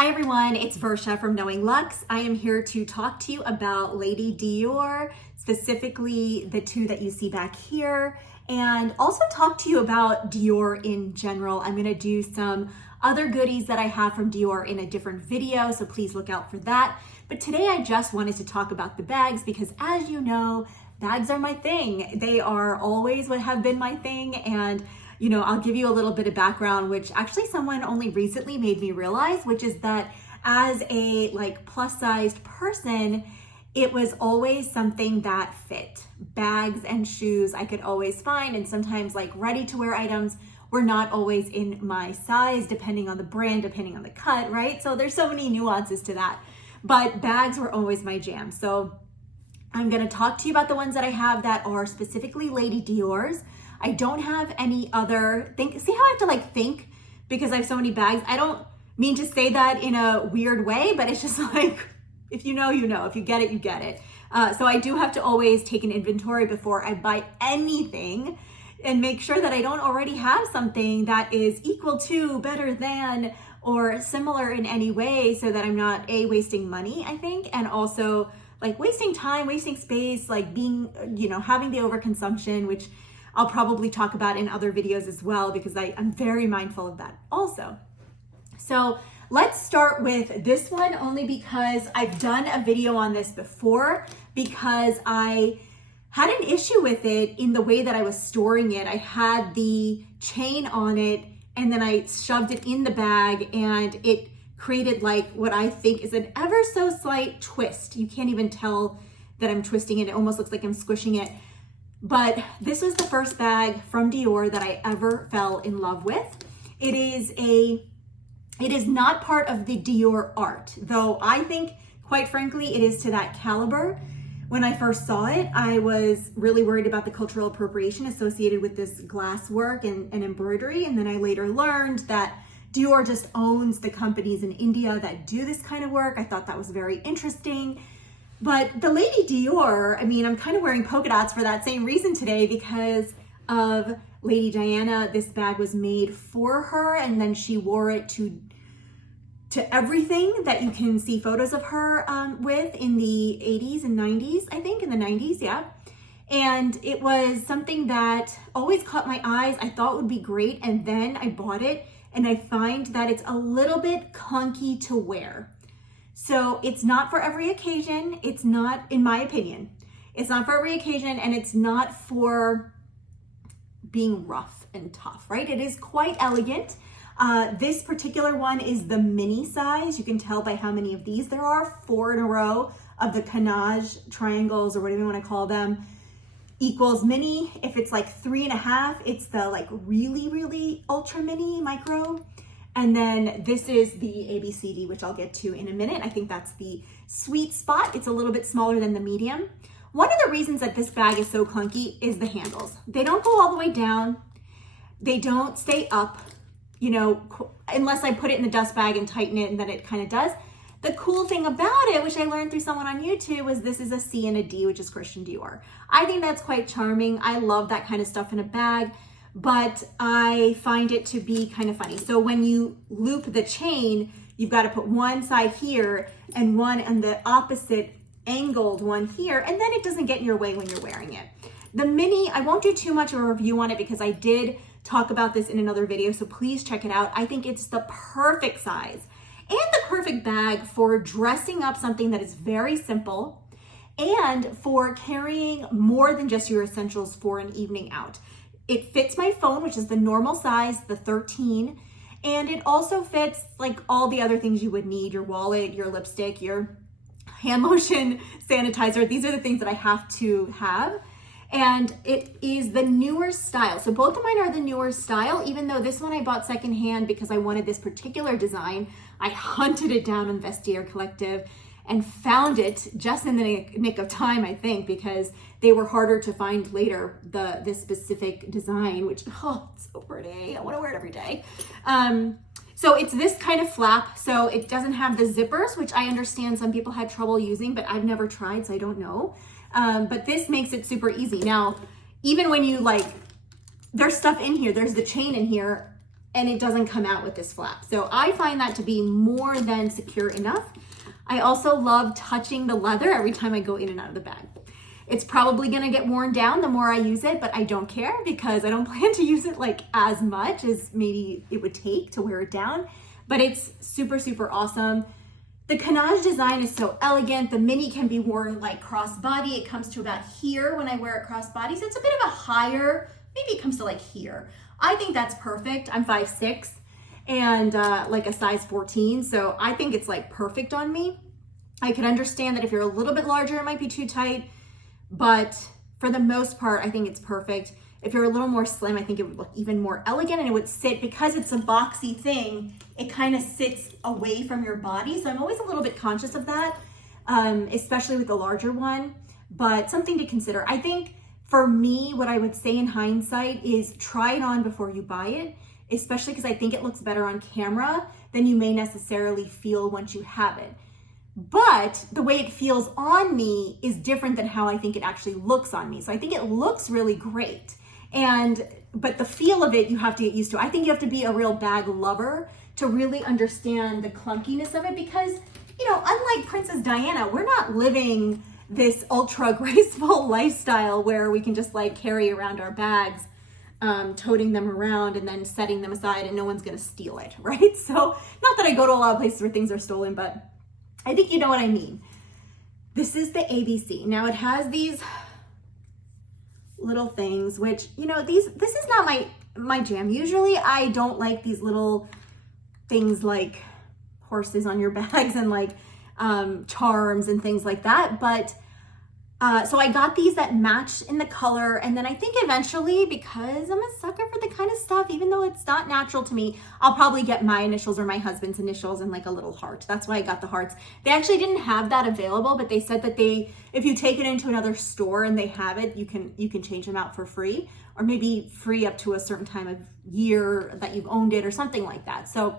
Hi everyone, it's Versha from Knowing Luxe. I am here to talk to you about Lady Dior, specifically the two that you see back here, and also talk to you about Dior in general. I'm gonna do some other goodies that I have from Dior in a different video, so please look out for that. But today I just wanted to talk about the bags because, as you know, bags are my thing. They are always what have been my thing, and I'll give you a little bit of background, which actually someone only recently made me realize, which is that as a plus sized person, it was always something that fit. Bags and shoes I could always find, and sometimes ready to wear items were not always in my size, depending on the brand, depending on the cut, right? So there's so many nuances to that, but bags were always my jam. So I'm gonna talk to you about the ones that I have that are specifically Lady Dior's. I don't have any other, see how I have to think because I have so many bags? I don't mean to say that in a weird way, but it's just if you know, you know. If you get it, you get it. So I do have to always take an inventory before I buy anything and make sure that I don't already have something that is equal to, better than, or similar in any way, so that I'm not wasting money, I think, and also wasting time, wasting space, being, having the overconsumption, which I'll probably talk about in other videos as well, because I'm very mindful of that also. So let's start with this one, only because I've done a video on this before, because I had an issue with it in the way that I was storing it. I had the chain on it and then I shoved it in the bag, and it created what I think is an ever so slight twist. You can't even tell that I'm twisting it. It almost looks like I'm squishing it. But this was the first bag from Dior that I ever fell in love with. It is not part of the Dior art, though I think, quite frankly, it is to that caliber. When I first saw it, I was really worried about the cultural appropriation associated with this glass work and embroidery. And then I later learned that Dior just owns the companies in India that do this kind of work. I thought that was very interesting. But the Lady Dior, I'm kind of wearing polka dots for that same reason today, because of Lady Diana. This bag was made for her, and then she wore it to everything that you can see photos of her with in the 80s and 90s, I think, in the 90s, yeah. And it was something that always caught my eyes. I thought would be great, and then I bought it, and I find that it's a little bit clunky to wear. So it's not for every occasion. It's not, in my opinion, it's not for every occasion, and it's not for being rough and tough, right? It is quite elegant. This particular one is the mini size. You can tell by how many of these there are, 4 in a row of the canage triangles, or whatever you want to call them, equals mini. If it's 3.5, it's the really, really ultra mini micro. And then this is the ABCD, which I'll get to in a minute. I think that's the sweet spot. It's a little bit smaller than the medium. One of the reasons that this bag is so clunky is the handles. They don't go all the way down. They don't stay up, unless I put it in the dust bag and tighten it, and then it kind of does. The cool thing about it, which I learned through someone on YouTube, was this is a C and a D, which is Christian Dior. I think that's quite charming. I love that kind of stuff in a bag, but I find it to be kind of funny. So when you loop the chain, you've got to put one side here and one on the opposite angled one here, and then it doesn't get in your way when you're wearing it. The mini, I won't do too much of a review on it because I did talk about this in another video, so please check it out. I think it's the perfect size and the perfect bag for dressing up something that is very simple, and for carrying more than just your essentials for an evening out. It fits my phone, which is the normal size, the 13, and it also fits all the other things you would need, your wallet, your lipstick, your hand lotion, sanitizer. These are the things that I have to have. And it is the newer style. So both of mine are the newer style, even though this one I bought secondhand because I wanted this particular design. I hunted it down on Vestiaire Collective and found it just in the nick of time, I think, because they were harder to find later, this specific design, which, it's so pretty. I want to wear it every day. So it's this kind of flap. So it doesn't have the zippers, which I understand some people had trouble using, but I've never tried, so I don't know. But this makes it super easy. Now, even when you there's stuff in here, there's the chain in here. and it doesn't come out with this flap. So I find that to be more than secure enough. I also love touching the leather every time I go in and out of the bag. It's probably gonna get worn down the more I use it, but I don't care because I don't plan to use it like as much as maybe it would take to wear it down. But it's super, super awesome. The canage design is so elegant. The mini can be worn like crossbody. It comes to about here when I wear it crossbody. So it's a bit of a higher, maybe it comes to like here. I think that's perfect. I'm 5'6" and like a size 14. So I think it's like perfect on me. I can understand that if you're a little bit larger, it might be too tight, but for the most part, I think it's perfect. If you're a little more slim, I think it would look even more elegant, and it would sit, because it's a boxy thing, it kind of sits away from your body. So I'm always a little bit conscious of that, especially with the larger one, but something to consider. I think for me, what I would say in hindsight is try it on before you buy it, especially because I think it looks better on camera than you may necessarily feel once you have it. But the way it feels on me is different than how I think it actually looks on me. So I think it looks really great. But the feel of it, you have to get used to. I think you have to be a real bag lover to really understand the clunkiness of it because, you know, unlike Princess Diana, we're not living this ultra graceful lifestyle where we can just like carry around our bags, toting them around and then setting them aside and no one's gonna steal it, right? So not that I go to a lot of places where things are stolen, but I think you know what I mean. This is the ABC. Now it has these little things, which, you know, this is not my jam. Usually I don't like these little things like horses on your bags and like charms and things like that. But so I got these that matched in the color. And then I think eventually, because I'm a sucker for the kind of stuff, even though it's not natural to me, I'll probably get my initials or my husband's initials and like a little heart. That's why I got the hearts. They actually didn't have that available, but they said that if you take it into another store and they have it, you can change them out for free, or maybe free up to a certain time of year that you've owned it or something like that. So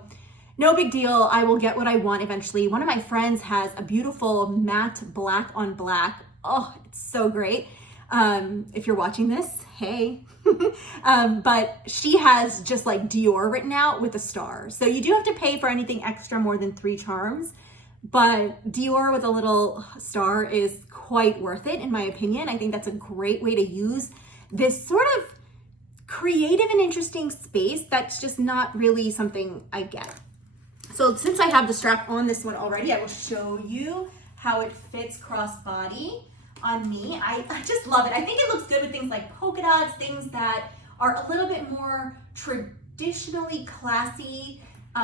no big deal. I will get what I want eventually. One of my friends has a beautiful matte black on black. Oh, it's so great. If you're watching this, hey. But she has just like Dior written out with a star. So you do have to pay for anything extra more than 3 charms. But Dior with a little star is quite worth it, in my opinion. I think that's a great way to use this sort of creative and interesting space that's just not really something I get. So since I have the strap on this one already, I will show you how it fits crossbody on me. I just love it. I think it looks good with things like polka dots, things that are a little bit more traditionally classy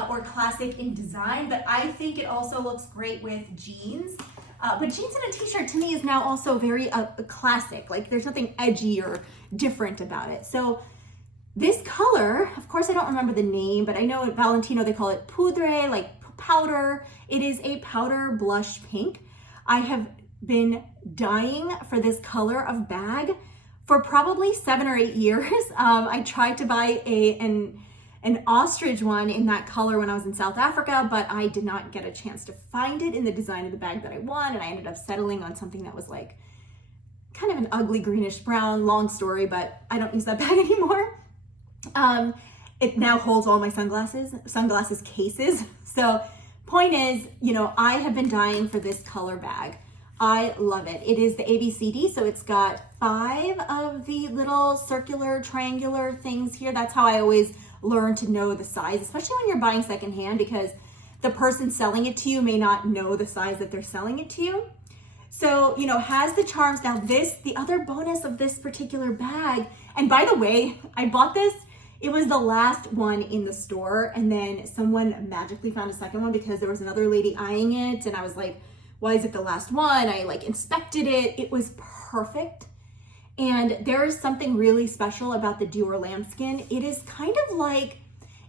or classic in design, but I think it also looks great with jeans. But jeans and a t-shirt to me is now also very classic. Like there's nothing edgy or different about it. So this color, of course I don't remember the name, but I know at Valentino they call it poudre, like powder. It is a powder blush pink. I have been dying for this color of bag for probably 7 or 8 years. I tried to buy an ostrich one in that color when I was in South Africa, but I did not get a chance to find it in the design of the bag that I want, and I ended up settling on something that was like kind of an ugly greenish brown. Long story, but I don't use that bag anymore. It now holds all my sunglasses cases. So point is, you know, I have been dying for this color bag. I love it. It is the ABCD, so it's got 5 of the little circular, triangular things here. That's how I always learn to know the size, especially when you're buying secondhand, because the person selling it to you may not know the size that they're selling it to you. So, you know, has the charms. Now the other bonus of this particular bag, and by the way, I bought this, it was the last one in the store, and then someone magically found a second one because there was another lady eyeing it, and I was like, why is it the last one? I like inspected it. It was perfect. And there is something really special about the Dior lambskin. It is kind of like,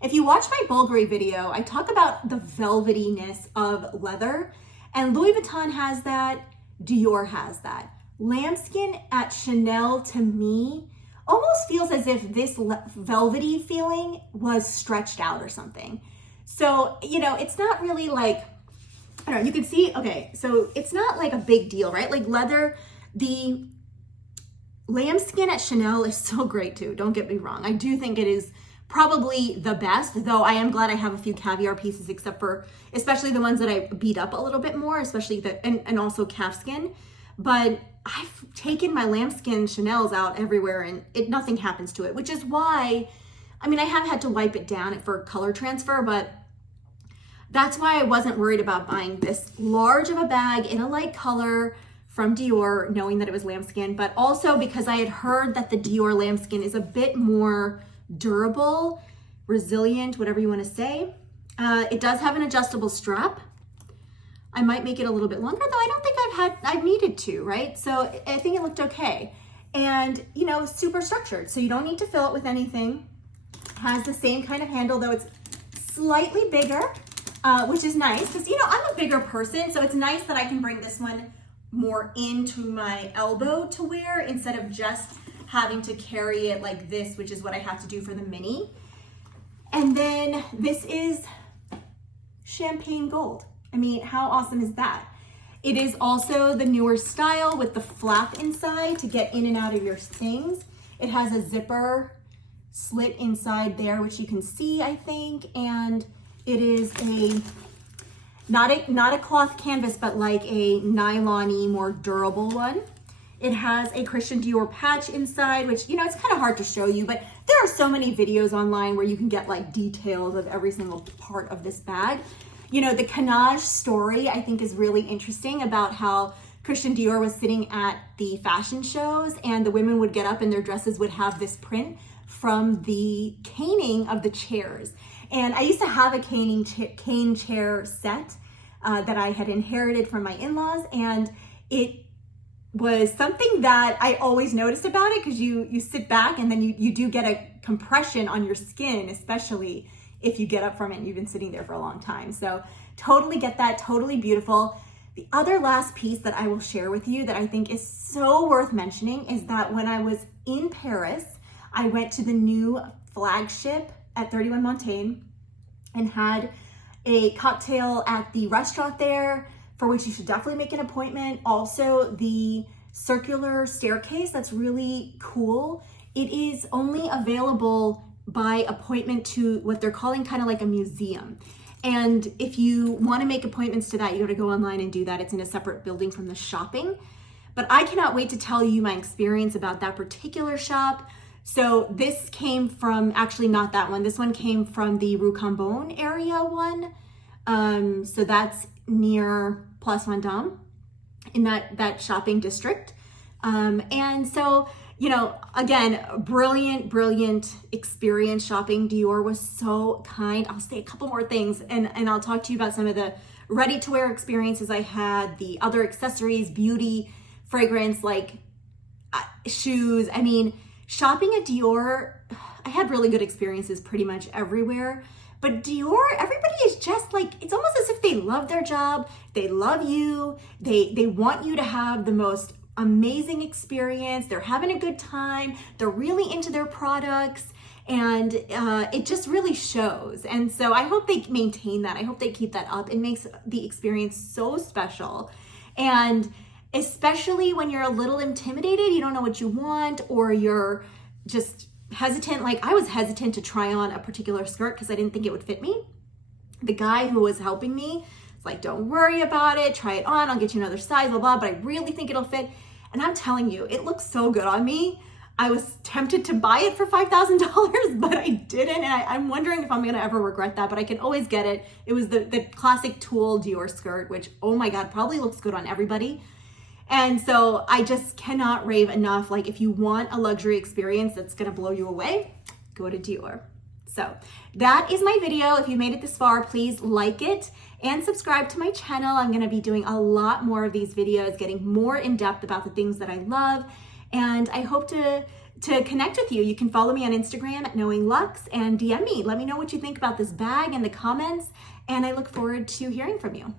if you watch my Bulgari video, I talk about the velvetyness of leather, and Louis Vuitton has that, Dior has that. Lambskin at Chanel, to me, almost feels as if this velvety feeling was stretched out or something. So, you know, it's not really like, I don't know, you can see, okay, so it's not like a big deal, right? Like leather, the lambskin at Chanel is so great too, don't get me wrong. I do think it is probably the best, though I am glad I have a few caviar pieces, except for especially the ones that I beat up a little bit more, especially and also calfskin. But I've taken my lambskin Chanel's out everywhere and nothing happens to it, which is why, I mean, I have had to wipe it down for color transfer, but that's why I wasn't worried about buying this large of a bag in a light color from Dior, knowing that it was lambskin, but also because I had heard that the Dior lambskin is a bit more durable, resilient, whatever you want to say. It does have an adjustable strap. I might make it a little bit longer, though I don't think I've needed to, right? So I think it looked okay. And, you know, super structured, so you don't need to fill it with anything. Has the same kind of handle, though it's slightly bigger, which is nice because, you know, I'm a bigger person, so it's nice that I can bring this one more into my elbow to wear instead of just having to carry it like this, which is what I have to do for the mini. And then this is champagne gold. I mean, how awesome is that? It is also the newer style with the flap inside to get in and out of your things. It has a zipper slit inside there, which you can see, I think, and it is not a cloth canvas, but like a nylon-y, more durable one. It has a Christian Dior patch inside, which, you know, it's kind of hard to show you, but there are so many videos online where you can get like details of every single part of this bag. You know, the Canage story, I think, is really interesting about how Christian Dior was sitting at the fashion shows and the women would get up and their dresses would have this print from the caning of the chairs. And I used to have a cane chair set that I had inherited from my in-laws, and it was something that I always noticed about it because you sit back and then you do get a compression on your skin, especially if you get up from it and you've been sitting there for a long time. So totally get that, totally beautiful. The other last piece that I will share with you that I think is so worth mentioning is that when I was in Paris, I went to the new flagship at 31 Montaigne and had a cocktail at the restaurant there, for which you should definitely make an appointment. Also, the circular staircase, that's really cool. It is only available by appointment to what they're calling kind of like a museum. And if you want to make appointments to that, you got to go online and do that. It's in a separate building from the shopping. But I cannot wait to tell you my experience about that particular shop. So this came from, actually not that one, this one came from the Rue Cambon area one. So that's near Place Vendôme in that shopping district. And so, you know, again, brilliant experience shopping. Dior was so kind. I'll say a couple more things and I'll talk to you about some of the ready-to-wear experiences I had, the other accessories, beauty, fragrance, like shoes. I mean, shopping at Dior, I had really good experiences pretty much everywhere. But Dior, everybody is just like, it's almost as if they love their job. They love you. They want you to have the most amazing experience. They're having a good time. They're really into their products. And it just really shows. And so I hope they maintain that. I hope they keep that up. It makes the experience so special. And especially when you're a little intimidated, you don't know what you want, or you're just hesitant. Like I was hesitant to try on a particular skirt because I didn't think it would fit me. The guy who was helping me was like, don't worry about it, try it on, I'll get you another size, blah, blah, but I really think it'll fit. And I'm telling you, it looks so good on me. I was tempted to buy it for $5,000, but I didn't. And I'm wondering if I'm gonna ever regret that, but I can always get it. It was the classic tulle Dior skirt, which, oh my God, probably looks good on everybody. And so I just cannot rave enough. Like if you want a luxury experience that's gonna blow you away, go to Dior. So that is my video. If you made it this far, please like it and subscribe to my channel. I'm gonna be doing a lot more of these videos, getting more in depth about the things that I love. And I hope to connect with you. You can follow me on Instagram at Knowing Luxe and DM me. Let me know what you think about this bag in the comments. And I look forward to hearing from you.